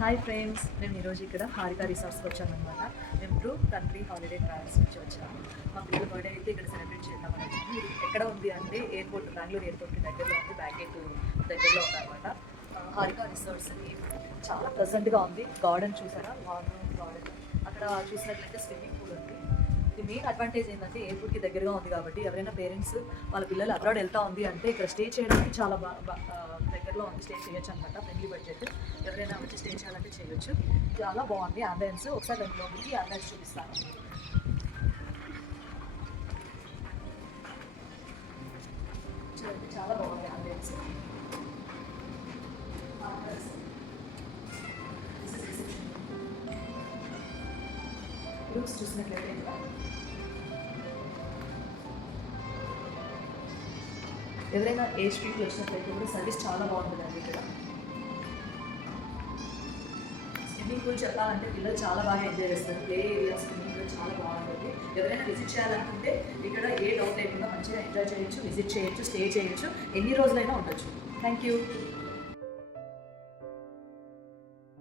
Hi friends, మేము ఈరోజు ఇక్కడ హారిక రిసార్ట్స్కి వచ్చామన్నమాట. మేము ట్రూ కంట్రీ హాలిడే ట్రావెల్స్ నుంచి వచ్చాము. మా పిల్లల బర్త్డే అయితే ఇక్కడ సెలబ్రేట్ చేద్దామని వచ్చాము. ఇది ఎక్కడ ఉంది అంటే ఎయిర్పోర్ట్, బెంగళూరు ఎయిర్పోర్ట్కి దగ్గరలో ఉంది, బ్యాక్ గేట్ దగ్గరలో ఉందన్నమాట. హారిక రిసార్ట్స్ చాలా ప్లెజెంట్గా ఉంది. గార్డెన్ చూసారా, గార్డెన్ అక్కడ చూసినట్లయితే స్విమ్మింగ్ పూల్ ఉంది. ఇది మెయిన్ అడ్వాంటేజ్ ఏంటంటే ఎయిర్పోర్ట్కి దగ్గరగా ఉంది కాబట్టి ఎవరైనా పేరెంట్స్ వాళ్ళ పిల్లలు అబ్రాడ్ వెళ్తా ఉంది అంటే ఇక్కడ స్టే చేయడానికి చాలా దగ్గరలో ఉంది, స్టే చేయొచ్చు అనమాట. ఫ్రెండ్లీ బడ్జెట్, ఎవరైనా వచ్చి స్టే చేయాలంటే చేయొచ్చు. చాలా బాగుంది అంబియన్స్. ఒకసారి లోపలికి అంబియన్స్ చూపిస్తాను. చూడండి, చాలా బాగుంది అంబియన్స్. రూమ్స్ చూసినట్లయితే ఎవరైనా ఏ స్ట్రీట్లో వచ్చినట్లయితే కూడా సర్వీస్ చాలా బాగుంటుందండి. ఇక్కడ స్విమ్మింగ్ పూల్ చెప్పాలంటే పిల్లలు చాలా బాగా ఎంజాయ్ చేస్తారు. ప్లే ఏరియా స్విమ్మింగ్ పూల్ చాలా బాగుంటుంది. ఎవరైనా విజిట్ చేయాలనుకుంటే ఇక్కడ ఏ డౌట్ లేకుండా మంచిగా ఎంజాయ్ చేయొచ్చు, విజిట్ చేయొచ్చు, స్టే చేయొచ్చు, ఎన్ని రోజులైనా ఉండొచ్చు. Thank you.